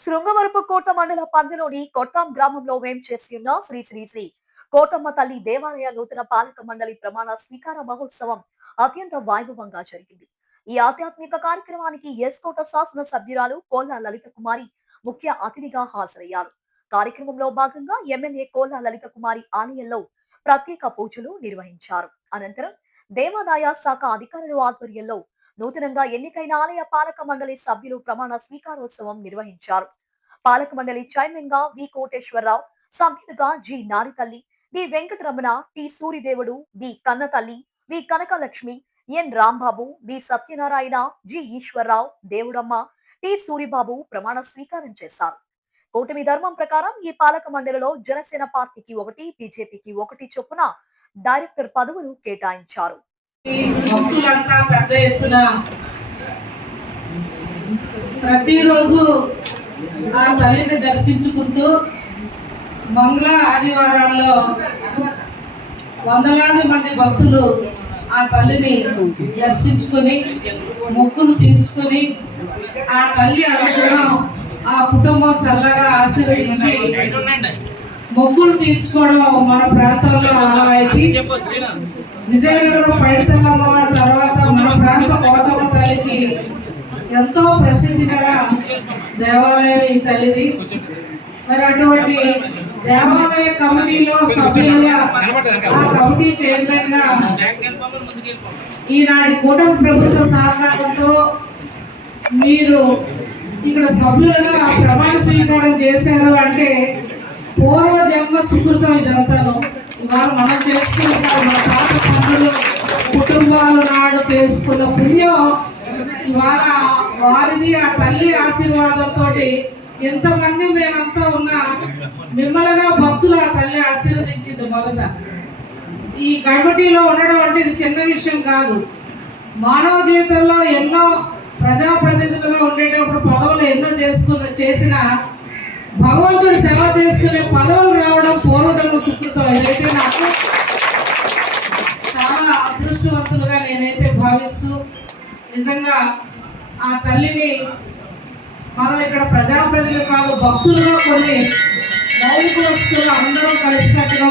శృంగవరపు కోట మండల పరిధిలోని కొట్టాం గ్రామంలో వేంచేసి ఉన్న శ్రీ శ్రీ శ్రీ కోటమ్మ తల్లి దేవాలయ నూతన పాలక మండలి ప్రమాణ స్వీకార మహోత్సవం అత్యంత వైభవంగా జరిగింది. ఈ ఆధ్యాత్మిక కార్యక్రమానికి ఎస్కోట శాసన సభ్యురాలు కోల్లా లలిత కుమారి ముఖ్య అతిథిగా హాజరయ్యారు. కార్యక్రమంలో భాగంగా ఎమ్మెల్యే కోల్లా లలిత కుమారి ఆలయంలో ప్రత్యేక పూజలు నిర్వహించారు. అనంతరం దేవాదాయ శాఖ అధికారుల ఆధ్వర్యంలో నూతనంగా ఎన్నికైన ఆలయ పాలక మండలి సభ్యులు ప్రమాణ స్వీకారోత్సవం నిర్వహించారు. పాలక మండలి చైర్మన్ గా వి కోటేశ్వరరావు, సభ్యులుగా G Narithalli, D Venkataramana, T Suridevudu, B Kannatalli, V Kanakalakshmi, N Rambabu, B Satyanarayana, G Eswararao, Devudamma, T Suribabu ప్రమాణ స్వీకారం చేశారు. కూటమి ధర్మం ప్రకారం ఈ పాలక మండలిలో జనసేన పార్టీకి 1, బీజేపీకి 1 చొప్పున డైరెక్టర్ పదవులు కేటాయించారు. భక్తులంతా పెద్ద ఎత్తున ప్రతిరోజు ఆ తల్లిని దర్శించుకుంటూ మంగళ ఆదివారాల్లో వందలాది మంది భక్తులు ఆ తల్లిని దర్శించుకొని మొక్కులు తీర్చుకొని ఆ తల్లి అనుగ్రహం ఆ కుటుంబం చల్లగా ఆశీర్వదించి మొక్కులు తీర్చుకోవడం మన ప్రాంతంలో ఆనవాయితీ. విజయనగరం పైడితల్లమ్మ వారి తర్వాత మన ప్రాంత కోటమ్మ తల్లికి ఎంతో ప్రసిద్ధికర దేవాలయం ఈ తల్లిది. మరి అటువంటి దేవాలయ కమిటీలో సభ్యులుగా ఆ కమిటీ చైర్మన్ గా ఈనాటి కూటమి ప్రభుత్వ సహకారంతో మీరు ఇక్కడ సభ్యులుగా ప్రమాణ స్వీకారం చేశారు అంటే పూర్వ జన్మ సుకృతం ఇదంతాను. ఇవాళ మనం చేసుకుంటున్నాం, మన పాత పనులు కుటుంబాల నాడు చేసుకున్న పుణ్యం ఇవాళ వారిది. ఆ తల్లి ఆశీర్వాదంతో ఎంతమంది మేమంతా ఉన్నా మిమ్మల్నిగా భక్తులు ఆ తల్లి ఆశీర్వదించింది. మొదట ఈ కమిటీలో ఉండడం అంటే ఇది చిన్న విషయం కాదు. మానవ జీవితంలో ఎన్నో ప్రజాప్రతినిధులుగా ఉండేటప్పుడు పదవులు ఎన్నో చేసిన భగవంతుడు సేవ చేసుకునే పదవులు రావడం పూర్వజన్మ సుకృతం. ఇదైతే నాకు చాలా అదృష్టవంతులుగా నేనైతే భావిస్తూ, నిజంగా ఆ తల్లిని మనం ఇక్కడ ప్రజాప్రతినిధులు కాదు భక్తులుగా కొన్ని మౌలిక వస్తువులు అందరం కలిసినట్టుగా